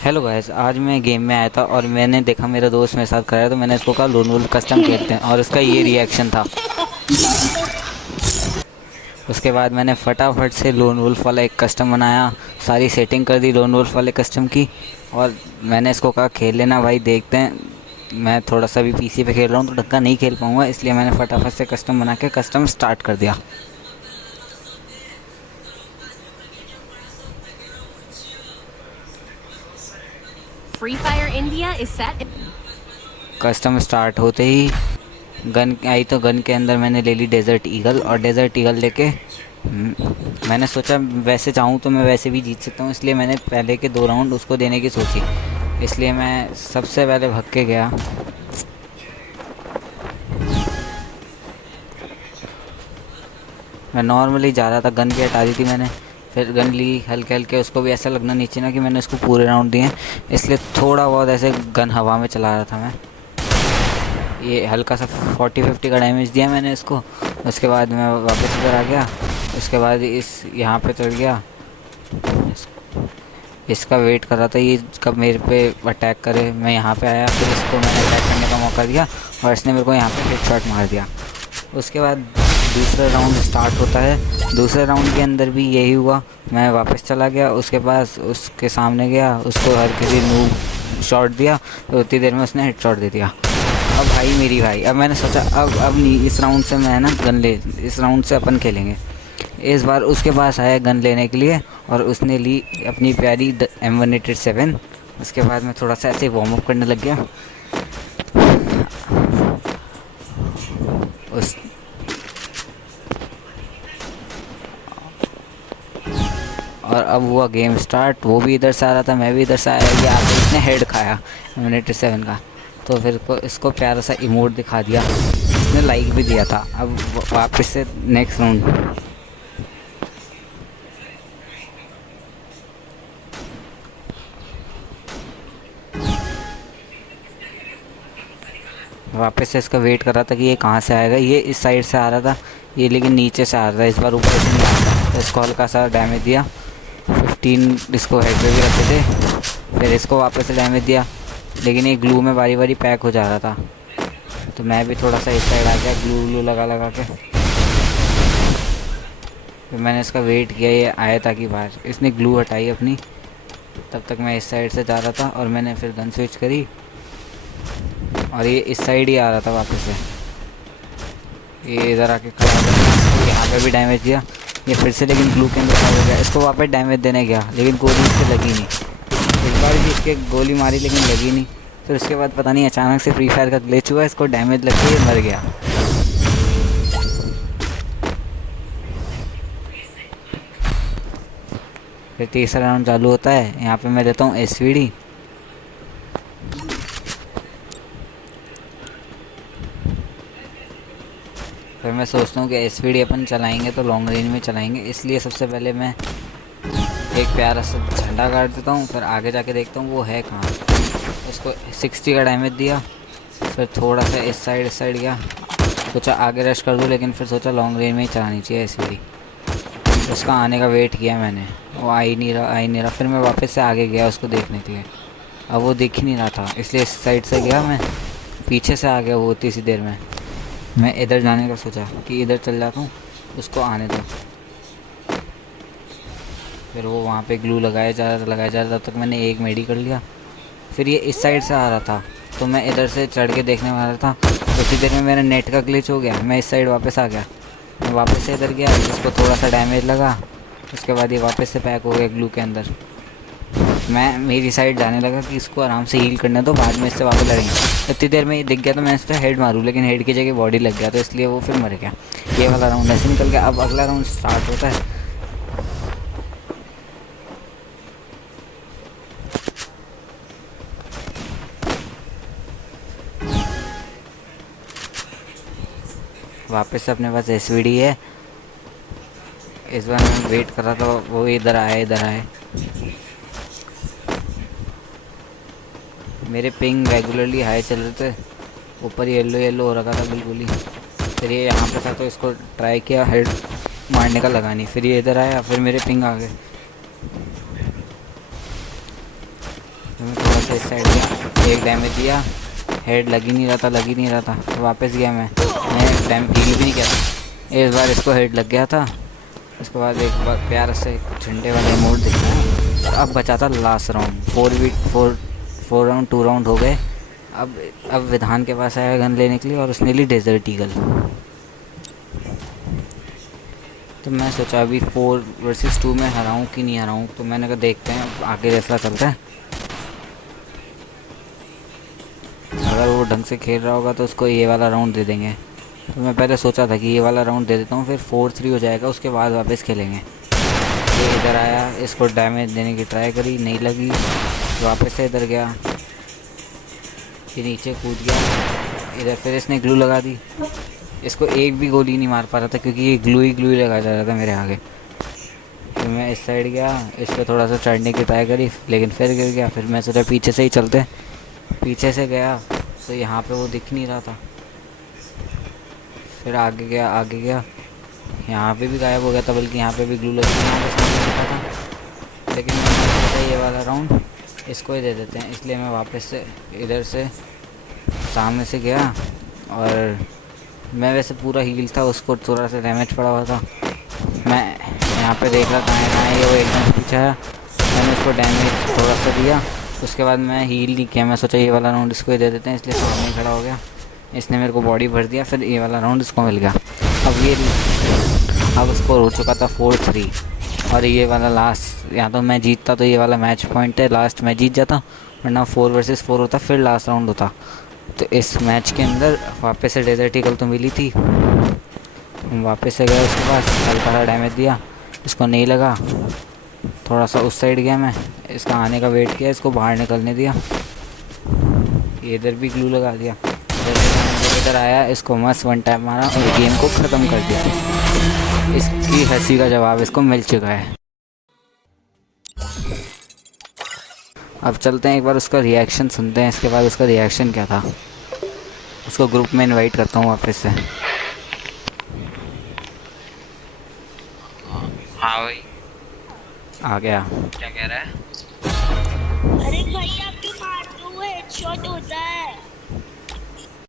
Hello guys, आज मैं game में आया था और मैंने देखा मेरा दोस्त मेरे साथ खड़ा है, तो मैंने इसको कहा लोन वुल्फ कस्टम खेलते हैं और उसका ये रिएक्शन था। उसके बाद मैंने फटाफट से लोन वुल्फ वाला एक कस्टम बनाया, सारी सेटिंग कर दी लोन वुल्फ वाले कस्टम की। और मैंने इसको कहा खेल लेना भाई, देखते हैं। मैं थोड़ा सा भी पीसी पे खेल रहा हूँ तो ढंग का नहीं खेल पाऊँगा, इसलिए मैंने फटाफट से कस्टम बना के कस्टम स्टार्ट कर दिया। Free Fire India is set. Custom start होते ही गन आई, तो गन के अंदर मैंने ले ली डेजर्ट ईगल। और डेजर्ट ईगल लेके मैंने सोचा वैसे चाहूँ तो मैं वैसे भी जीत सकता हूँ, इसलिए मैंने पहले के 2 राउंड उसको देने की सोची। इसलिए मैं सबसे पहले भाग के गया। मैं नॉर्मली जा रहा था, गन की हटा दी थी मैंने, फिर गन ली हल्के हल्के। उसको भी ऐसा लगना नीचे ना कि मैंने उसको पूरे राउंड दिए, इसलिए थोड़ा बहुत ऐसे गन हवा में चला रहा था मैं। ये हल्का सा 40-50 का डैमेज दिया मैंने इसको। उसके बाद मैं वापस इधर आ गया। उसके बाद इस यहाँ पे चढ़ गया, इसका वेट कर रहा था ये कब मेरे पे अटैक करे। मैं यहाँ पे आया, फिर इसको मैंने अटैक करने का मौका दिया और इसने मेरे को यहाँ पे हेडशॉट मार दिया। उसके बाद दूसरा राउंड स्टार्ट होता है। दूसरे राउंड के अंदर भी यही हुआ, मैं वापस चला गया उसके पास, उसके सामने गया, उसको हर किसी नूब शॉट दिया, तो उतनी देर में उसने हेडशॉट दे दिया। अब भाई मेरी भाई, अब मैंने सोचा अब नहीं, इस राउंड से मैं ना गन ले, इस राउंड से अपन खेलेंगे। इस बार उसके पास आया गन लेने के लिए और उसने ली अपनी प्यारी M187। उसके बाद मैं थोड़ा सा ऐसे वार्म अप करने लग गया। उस और अब हुआ गेम स्टार्ट। वो भी इधर से आ रहा था, मैं भी इधर से आया, या फिर इसने हेड खाया M187 का, तो फिर इसको प्यारा सा इमोट दिखा दिया, इसने लाइक भी दिया था। अब वापस से नेक्स्ट राउंड। वापस से इसका वेट कर रहा था कि ये कहाँ से आएगा। ये इस साइड से आ रहा था, ये लेकिन नीचे से आ रहा था, इस बार ऊपर से नहीं आ रहा। तो इसको हल्का सा डैमेज दिया, 15 इसको हेड पे भी रखे थे। फिर इसको वापस से डैमेज दिया, लेकिन ये ग्लू में बारी बारी पैक हो जा रहा था, तो मैं भी थोड़ा सा इस साइड आ गया ग्लू व्लू लगा लगा के। फिर मैंने इसका वेट किया, ये आया था कि बाहर, इसने ग्लू हटाई अपनी। तब तक मैं इस साइड से जा रहा था और मैंने फिर गन स्विच करी और ये इस साइड ही आ रहा था वापस से। ये इधर आके खड़ा हो गया, यहाँ पे भी डैमेज दिया ये फिर से, लेकिन ग्लू के अंदर खड़ा हो गया। इसको वापस डैमेज देने गया, लेकिन गोली इसके लगी नहीं। एक बार भी इसके गोली मारी लेकिन लगी नहीं। फिर उसके बाद पता नहीं अचानक से फ्री फायर का ग्लिच हुआ, इसको डैमेज लग के ये मर गया। फिर तीसरा राउंड चालू होता है। यहाँ पे मैं देता हूँ SVD। फिर मैं सोचता हूँ कि SVD अपन चलाएंगे तो लॉन्ग रेंज में चलाएंगे, इसलिए सबसे पहले मैं एक प्यारा सा झंडा काट देता हूँ, फिर आगे जाके देखता हूँ वो है कहाँ। उसको 60 का डैमेज दिया, फिर थोड़ा सा इस साइड गया, सोचा आगे रश कर दूँ, लेकिन फिर सोचा लॉन्ग रेंज में ही चलानी चाहिए SVD। उसका आने का वेट किया मैंने, वो आ ही नहीं रहा। फिर मैं वापस से आगे गया उसको देखने के लिए, अब वो दिख ही नहीं रहा था, इसलिए इस साइड से गया मैं, पीछे से आ गया वो उतनी सी देर में। मैं इधर जाने का सोचा कि इधर चल जाता हूँ, उसको आने दो। फिर वो वहाँ पे ग्लू लगाया जा रहा था, तब तक मैंने एक मेडी कर लिया। फिर ये इस साइड से आ रहा था, तो मैं इधर से चढ़ के देखने वाला था, उसी देर में मेरा नेट का ग्लिच हो गया, मैं इस साइड वापस आ गया। मैं वापस से इधर गया, इसको थोड़ा सा डैमेज लगा, उसके बाद ये वापस से पैक हो गया ग्लू के अंदर। मैं मेरी साइड जाने लगा कि इसको आराम से हील करने दो, बाद में इससे वापस लड़ेंगे। इतनी देर में ये दिख गया तो मैं इस पर हेड मारूँ, लेकिन हेड की जगह बॉडी लग गया, तो इसलिए वो फिर मर गया। ये वाला राउंड ऐसे निकल गया। अब अगला राउंड स्टार्ट होता है। वापस से अपने पास SVD है। इस बार मैं वेट कर रहा था वो इधर आए। मेरे पिंग रेगुलरली हाई चल रहे थे, ऊपर येलो हो रखा था बिल्कुल ही। फिर ये यहाँ पे था तो इसको ट्राई किया हेड मारने का, लगा नहीं। फिर ये इधर आया, फिर मेरे पिंग आ गए। फिर मैं थोड़ा सा इस साइड गया, एक डैमेज दिया, हेड लग ही नहीं रहा था। फिर वापस गया मैं डैम हील भी नहीं किया था। इस बार इसको हेड लग गया था। उसके बाद एक बार प्यार से झंडे वाले मोड दिखा है। और अब बचा था लास्ट राउंड, 4 राउंड 2 राउंड हो गए। अब विधान के पास आया गन लेने के लिए और उसने ली डेजर्ट ईगल। तो मैं सोचा अभी 4 वर्सेस 2 में हराऊं कि नहीं हराऊं, तो मैंने कहा देखते हैं आगे जैसा चलता है। अगर वो ढंग से खेल रहा होगा तो उसको ये वाला राउंड दे देंगे। तो मैं पहले सोचा था कि ये वाला राउंड दे देता हूँ, फिर 4-3 हो जाएगा, उसके बाद वापस खेलेंगे। ये इधर आया, इसको डैमेज देने की ट्राई करी, नहीं लगी, वापस से इधर गया, फिर नीचे कूद गया इधर, फिर इसने ग्लू लगा दी। इसको एक भी गोली नहीं मार पा रहा था क्योंकि ये ग्लू ही लगा जा रहा था मेरे आगे। फिर मैं इस साइड गया, इस पर थोड़ा सा चढ़ने की ट्राई करी, लेकिन फिर गिर गया। फिर मैं सोचा पीछे से ही चलते, पीछे से गया तो यहाँ पे वो दिख नहीं रहा था। फिर आगे गया, यहाँ पे भी गायब हो गया था, बल्कि यहाँ पे भी ग्लू लगी यहाँ पे सामने दिखा था। लेकिन मैंने सोचा ये वाला राउंड इसको ही दे देते हैं, इसलिए मैं वापस से इधर से सामने से गया। और मैं वैसे पूरा हील था, उसको थोड़ा सा डैमेज पड़ा हुआ था। मैं यहाँ पे देख रहा था ये वो एकदम पीछे आया, मैंने उसको डैमेज थोड़ा सा दिया। उसके बाद मैं हील नहीं किया, मैं सोचा ये वाला राउंड इसको ही दे देते हैं, इसलिए सामने ही खड़ा हो गया। इसने मेरे को बॉडी भर दिया, फिर ये वाला राउंड इसको मिल गया। अब स्कोर हो चुका था 4-3। और ये वाला लास्ट, या तो मैं जीतता तो ये वाला मैच पॉइंट है, लास्ट मैं जीत जाता, वरना 4 वर्सेस 4 होता, फिर लास्ट राउंड होता। तो इस मैच के अंदर वापस से डेजर्ट ईगल तो मिली थी। हम वापस से गए उसके पास, हल्का सा डैमेज दिया, इसको नहीं लगा। थोड़ा सा उस साइड गया मैं, इसका आने का वेट किया, इसको बाहर निकलने दिया, इधर भी ग्लू लगा दिया। इधर आया, इसको मस्त 1 टैप मारा और गेम को ख़त्म कर दिया। इसकी हंसी का जवाब इसको मिल चुका है। अब चलते हैं एक बार उसका रिएक्शन सुनते हैं, इसके बाद उसका रिएक्शन क्या था। उसको ग्रुप में इनवाइट करता हूँ वापस से। हाँ भाई आ गया। क्या कह रहा है? अरे भाई आप क्यों मार रहे हो? हेडशॉट होता है।